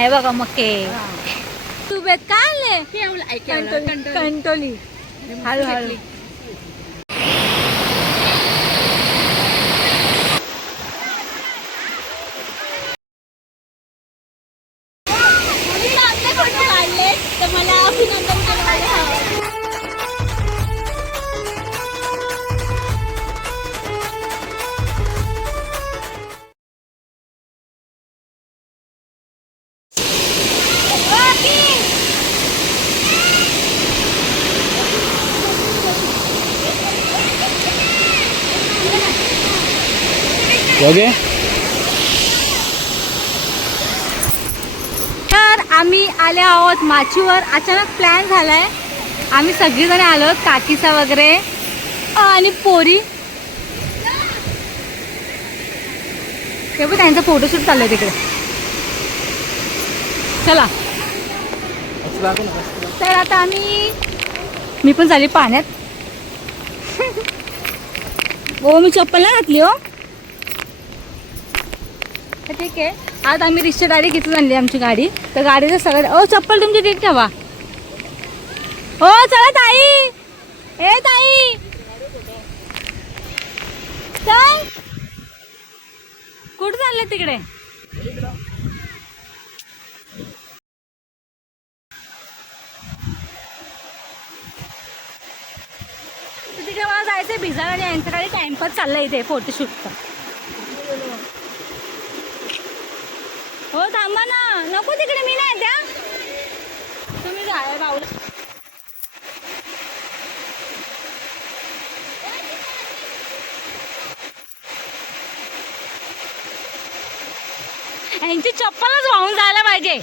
आहे बघा मके तू बेत काय आणले कंटोली हळू हळू मला अभिनंदन ओके. तर आम्ही आले आहोत माचीवर. अचानक प्लॅन झालाय. आम्ही सगळीजण आलो आहोत काकीचा वगैरे आणि पोरी. ते पण त्यांचा फोटोशूट चाललंय तिकडे. चला तर आता मी पण झाली पाण्यात. हो मी चप्पल नाही घातली हो. ठीक आहे. आज आम्ही रिक्षा डायरेक्ट इथून आणली आमची गाडी. तर गाडीचं सगळं चप्पल तुमची ठीक ठेवा. हो चला ताई. ए ताई चल. कुठं चालले तिकडे. तिकडे मला जायचंय भिजायला आणि यांच्याकडे टाइमपास चाललाय इथे फोटोशूटचा. हो थांबा ना. नको तिकडे मी नाही द्या. तुम्ही जाय बाऊला. यांची चप्पलच वाहून जायला पाहिजे.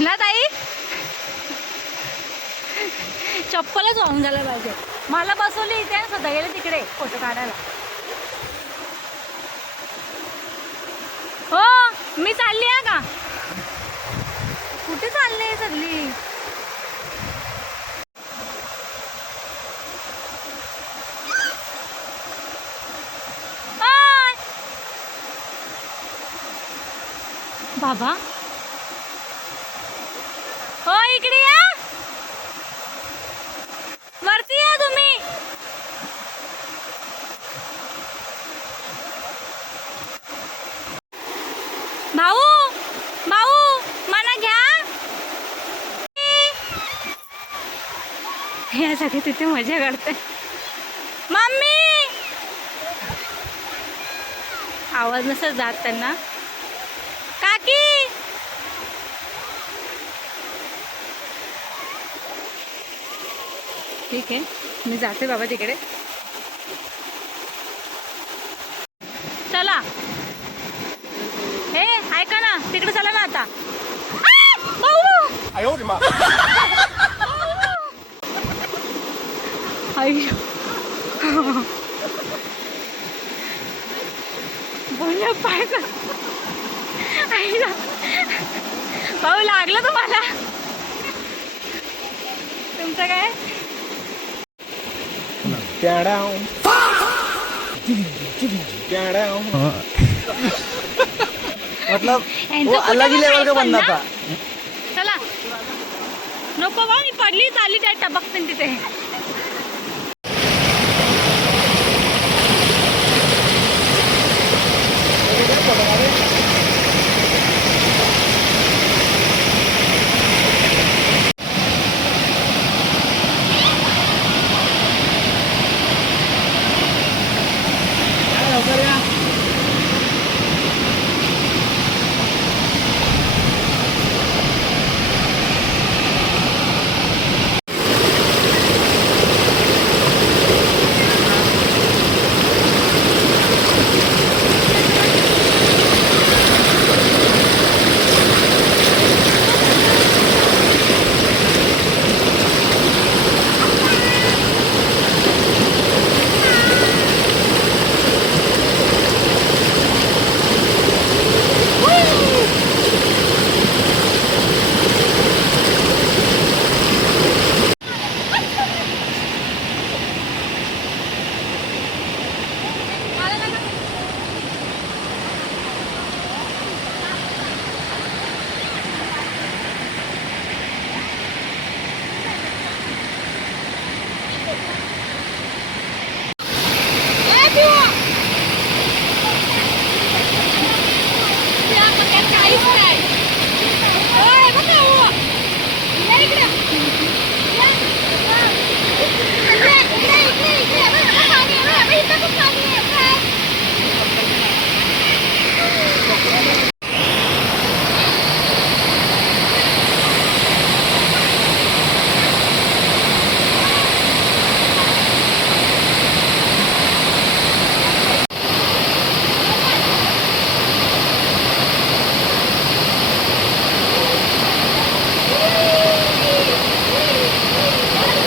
ना ताई चप्पलच वाहून जायला पाहिजे. मला बसवली इथे स्वतः गेले तिकडे फोटो काढायला. हो मी चालली आहे का. कुठे चालले सगळी. बाबा हो इकडे या. वरती या तुम्ही. भाऊ भाऊ मला घ्या. यासाठी तिथे मजा करते. मम्मी आवाज नसेल जात त्यांना. काकी ठीक आहे मी जाते बाबा तिकडे. चला हे ऐका ना तिकडे चला ना आता. बोल पाय का भाऊ लागलं तुम्हाला. तुमचं काय मतलब वो अलग ही लेवल का बनना था. चला नको बा. मी पडली चालली त्या टपकते तिथे.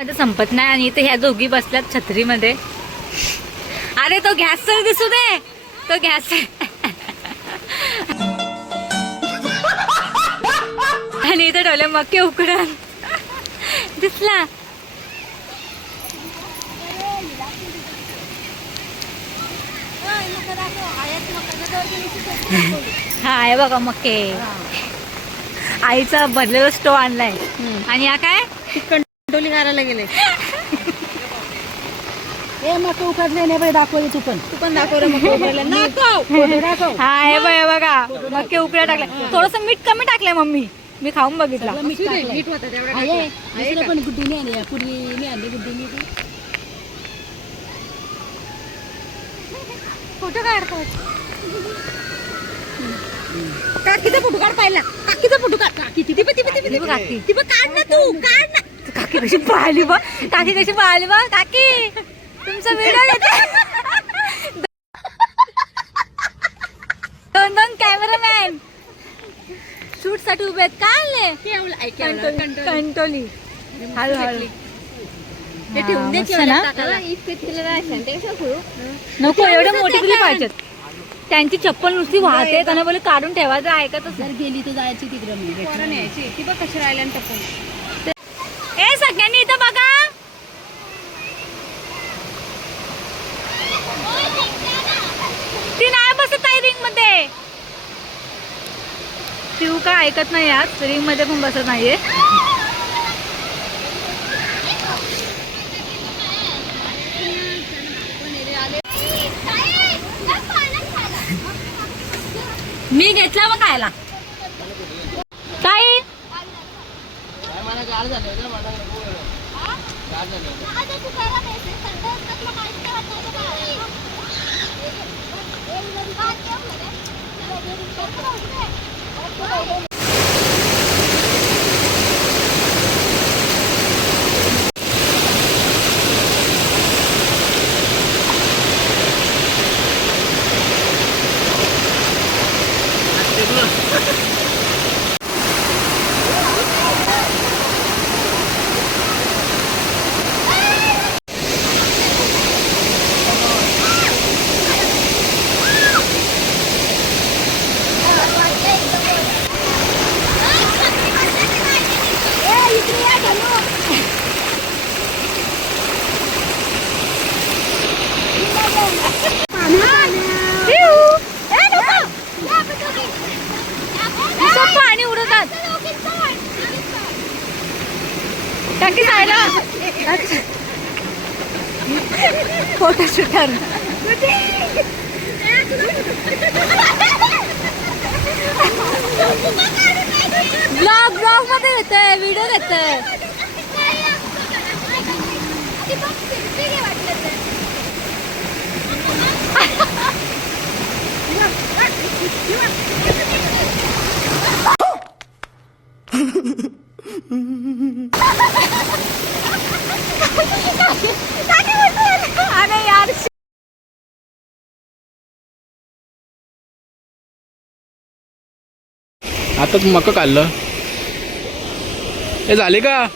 माझं संपत नाही आणि इथे ह्या दोघी बसल्यात छत्रीमध्ये. अरे तो गॅस तर दिसू दे, तो गॅस. आणि इथे ठेवले मक्के उकडून. दिसला हा आहे बघा मक्के. आईचा भरलेला स्टोव आणलाय. आणि या काय कंटोली घालायला गेले. हे मग उकडले नाही बाई, दाखवले तू पण दाखव रे. मग हा हे बघा मक्के उकड्या टाकल्या. थोडस मीठ कमी टाकलंय मम्मी, मी खाऊन बघितलं. मीठ होतं तेवढं पण गुड्डी नाही आणली, पूर्वी नाही आणली गुड्डी. फोटो काढतात. काकीचा फोटो काढ पाहिला. काकीचा फोटो काढ. काकी ती बघ काकी. ती बघ काढ ना तू, काढ ना. काकी कशी पळाली बा, काकी कशी पळाली बा. काकी तुमचा व्हिडिओ घेते. दोन दोन कॅमेरामॅन शूट साठी उभे आहेत. काय आणले कंटोली. हळूहळू ते ठेवून दे ना. नको एवढे मोठे तुला पाहिजेत. त्यांची चप्पल नुसती वाहते, त्यांना बोले काढून ठेवायचं. ऐकतच जर गेली तर जायची तिकडे न्यायची. ती बघ कशी राहिल्या टप्पल. ए सगळ्यांनी इथं बघा. ती नाही बसत आहे रिंग मध्ये. शिव का ऐकत नाही आज, रिंग मध्ये पण बसत नाहीये. मी घेतला मग खायला. काय पाणी उडतात. टाकी जायला फोटो शूटर. ब्लॉग मध्ये येतोय, व्हिडिओ घेतोय. अरे यार आता मका काढलं हे झाले का?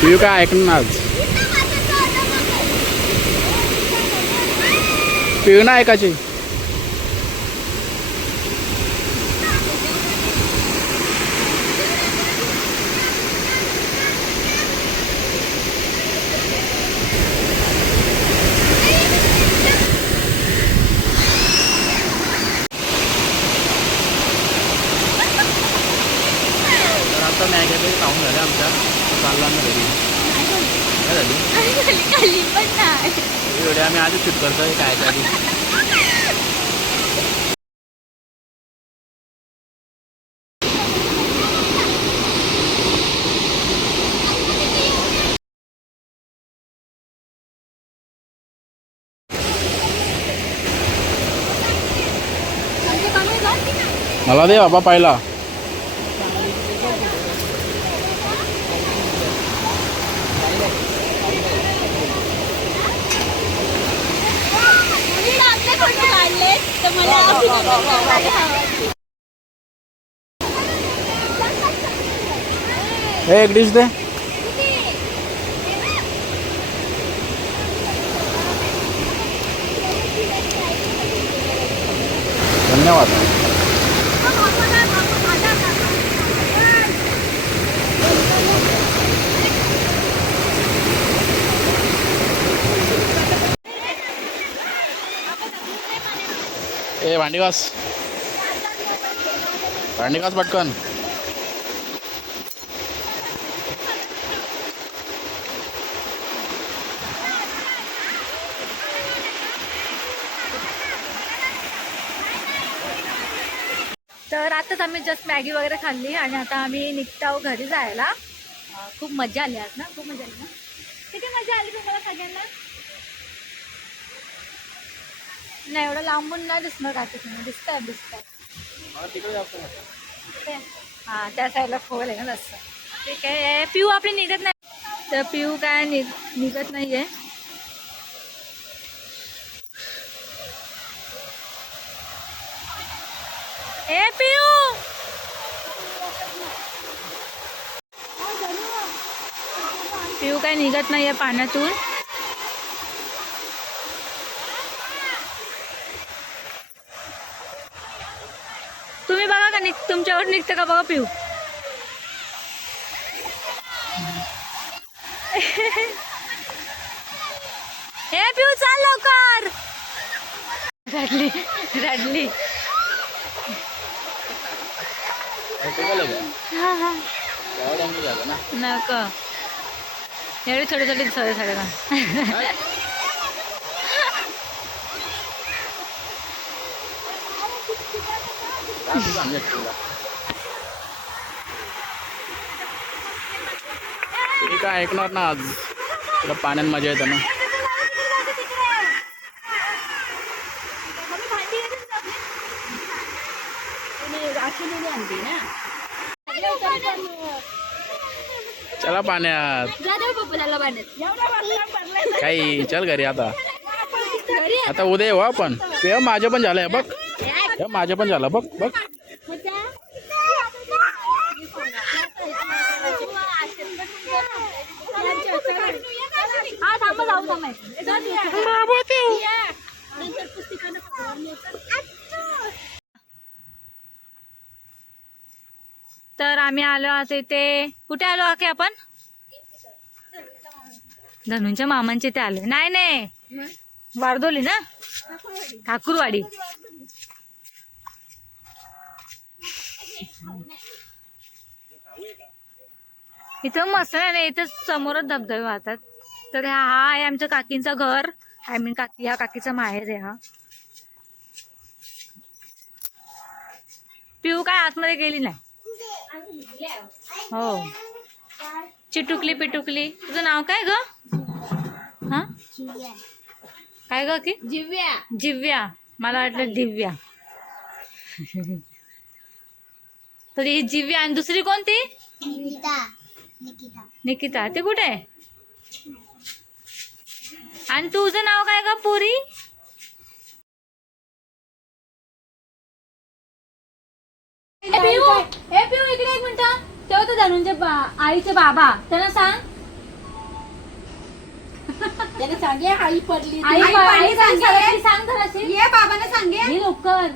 पिऊ काय ऐकणार? पिऊ ना ऐकायची. आता मॅगी खाऊन झालं आमच्या चालला ना घरी. काय झाली एवढे आम्ही आधीच शूट करतोय काय आधी. मला दे बाबा पाहिला. एक डिश दे. धन्यवाद. ए भांडी घास पटकन. तर आताच आम्ही जस्ट मॅगी वगैरे खाल्ली आणि आता आम्ही निघतो घरी जायला. खूप मजा आली आज ना, खूप मजा आली ना. किती मजा आली तुम्हाला सगळ्यांना? नाही एवढं लांबून नाही दिसणार का तुम्ही? दिसतंय हां त्या साईडला खोल आहे ना जास्त. ठीक आहे. पिऊ आपली निघत नाही तर पिऊ काय निघत नाही आहे. ए पिऊ पिऊ काय निघत नाहीये पाण्यातून. तुम्ही बघा का तुमच्यावर निघतं का बघा पिऊ. हे पिऊ चाल लवकर. रडली नको एवढे छोटे छोटे साडे काय ऐकणार ना आज तुला पाण्यात मजा येते ना. चला पाण्यात काही चल घरी आता उद्या येऊ आपण. ते माझं पण झालंय बघ. माझं पण झालं बघ. तर आम्ही आलो आता इथे. कुठे आलो आखे आपण? धनुंच्या मामांचे ते आलो. नाही वारदोली ना, ठाकूरवाडी. इथं मस्त नाही, इथं समोरच धबधबे वाहतात. तर हा आहे आमच्या काकींचं घर. आय मीन ह्या काकीचा माहेर आहे हा. पिऊ काय आतमध्ये गेली नाही. हो चिटुकली पिटुकली. तुझं नाव काय ग? हा काय ग की? जिव्या. मला वाटलं दिव्या. तर ही जिव्या आणि दुसरी कोणती? निकिता. ते कुठे आहे? आणि तुझं नाव काय ग पुरी? पिऊ इकडे एक मिनिट. तेव्हा तर धनुंच्या आईचे बाबा त्यांना सांग. सांगे आई पडली. आई सांग जराशी. ये बाबांना सांगे लवकर.